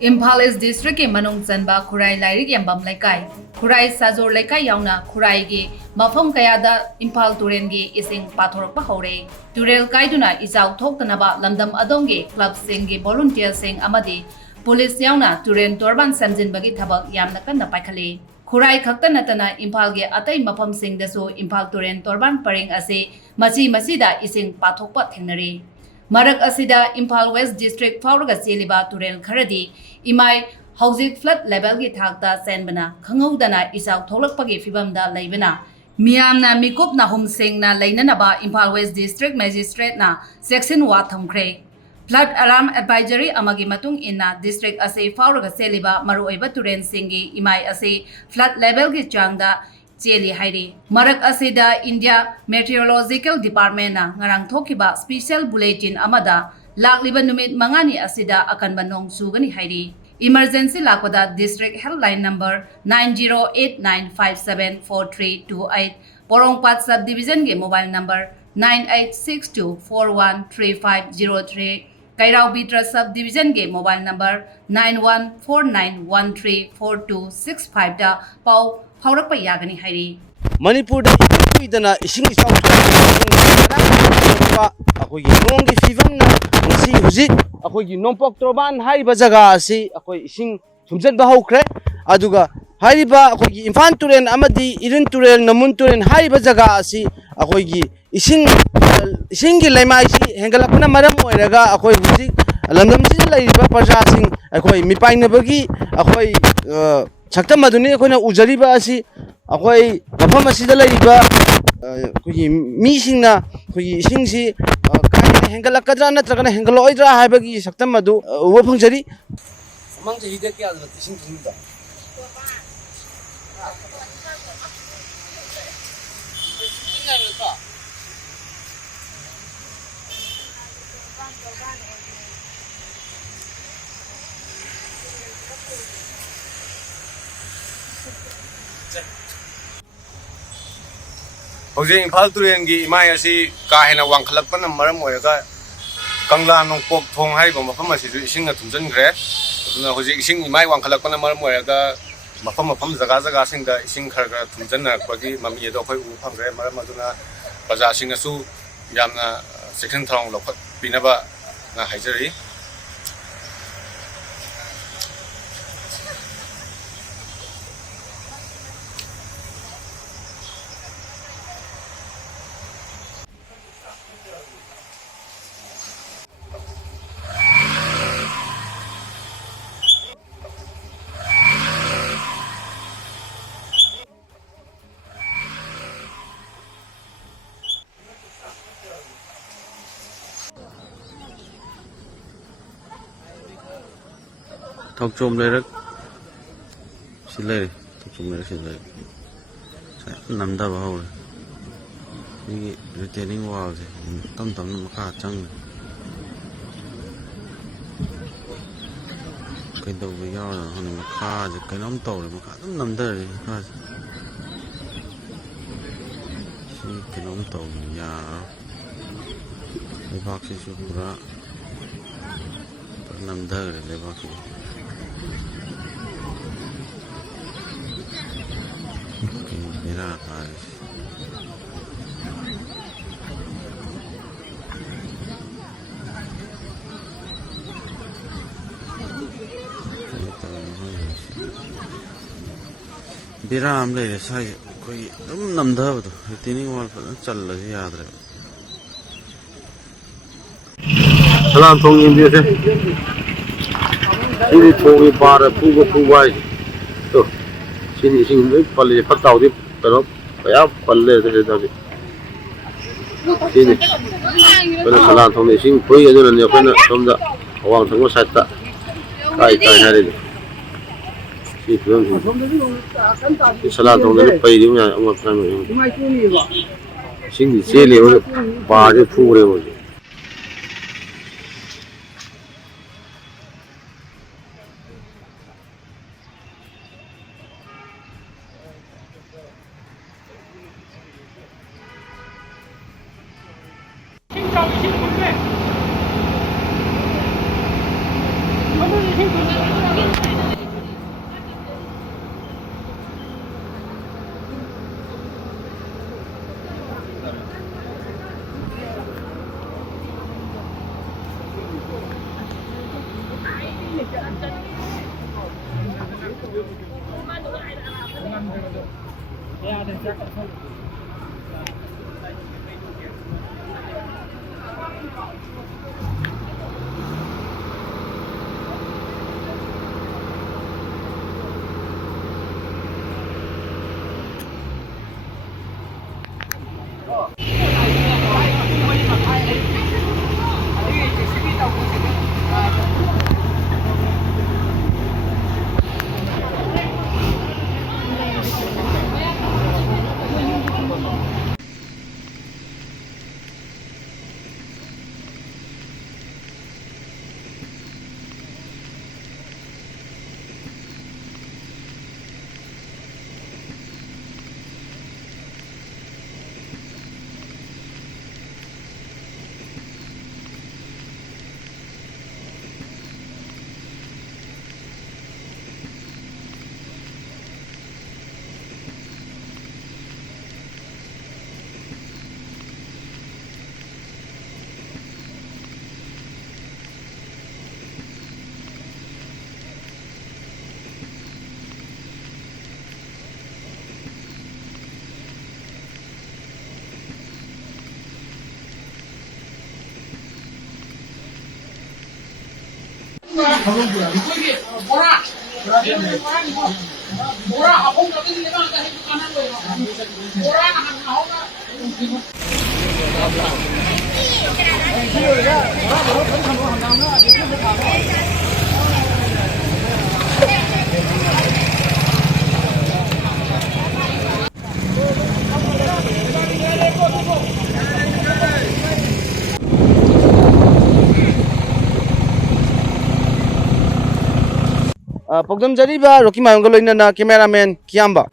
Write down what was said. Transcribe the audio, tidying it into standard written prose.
Imphal East District ke Manung Chanba Khurai Lairik Yambam Laikai Khurai Sajor Laikai Yauna Khurai gi Mafam Kayada Imphal Turen gi Ising Pathokpa Houre Turel Kaiduna Isau Thoktanaba Lamdam Adongi Club Sing gi Volunteer Sing Amadi Police Yauna Turel Torban Samjin Bagi Thabak Yamna Kanna Paikhali Khurai Khakta Natana Imphal ge Atai Mafam Sing Dasu Imphal Turen Torban Paring Ase Machi Masida Ising Pathokpa Thengnari Marak asida Imphal West District Fauraga Cheliba Turel Kharadi Imai Houzik flood level gi thakta senbana khangaudana isau tholakpagi fibamda leibana Miyamna Mikup na Humsing na Lainanaba Imphal West District Magistrate na Section wa thamkre Flood alarm advisory amagi matung inna district ase Fauraga Cheliba maruoiba Turen Singi Imai ase flood level gi changda Cheli Hairi Marak asida India Meteorological Department na ngarang thokiba special bulletin amada lakliba numit mangani asida akan banong sugani Hairi Emergency lakpada district helpline number 9089574328 Porongpat subdivision ge mobile number 9862413503 Kairao Bitra subdivision ge mobile number 9149134265 da pau Haurapa Yagani Hairi Manipur da idana ising isau akoi nongi fivam na ngasi hujit akoi nompok Torban haiba jaga asi akoi ising thumjan ba hokre aduga haiba akoi Imphal Turen amadi Irin Turel Namun Turen haiba jaga asi akoi gi ising gi laimai si hengalapna maram oiraga akoi hujik lamdam si laiba praja sing akoi mipaina bagi akoi sakta maduni akoi ujariba asi akoi mafam asida laiba koi misingna koi isingsi kai hengalakadra natragana hengaloidra haibagi sakta madu uwa phangjari mang je hide kya ising thumda Hojing Imphal Turen gi imai asi kahena wangkhalakpana maram oiraga kangla nongpok thong haiba mafam asisu ising na thumjankhre aduna hojik ising imai wangkhalakpana maram oiraga mafam jaga singda ising khara thumjannarakpagi mami edo khoi u phangre maram aduna praja singasu yamna section throng lokhat pinaba na haijari Thokchom lerak silai thokchom lerak silai namda ba Houre ni retaining wall je tam makha chang kai do ba yaw na hon makha je kai nam to le makha namda re ha si kai nam to ya le bak se pura namda re le bak se Mira, Biram le sai koi namda ba retaining wall pa chal la yaad re salam thong indi se ini thongi para puga to sini sing palle patau di pero ya palle de de sini pada salam thong ni sing poi adu ne khona somda awang thong satta kai hari si film salam thong ni pai di nya amot kan sing di sele ore ba de pure wo Hãy subscribe cho kênh Ghiền Mì Gõ để không bỏ lỡ những video hấp dẫn Pogdam jariba Rocky Mayongalo ina na cameraman Kiamba.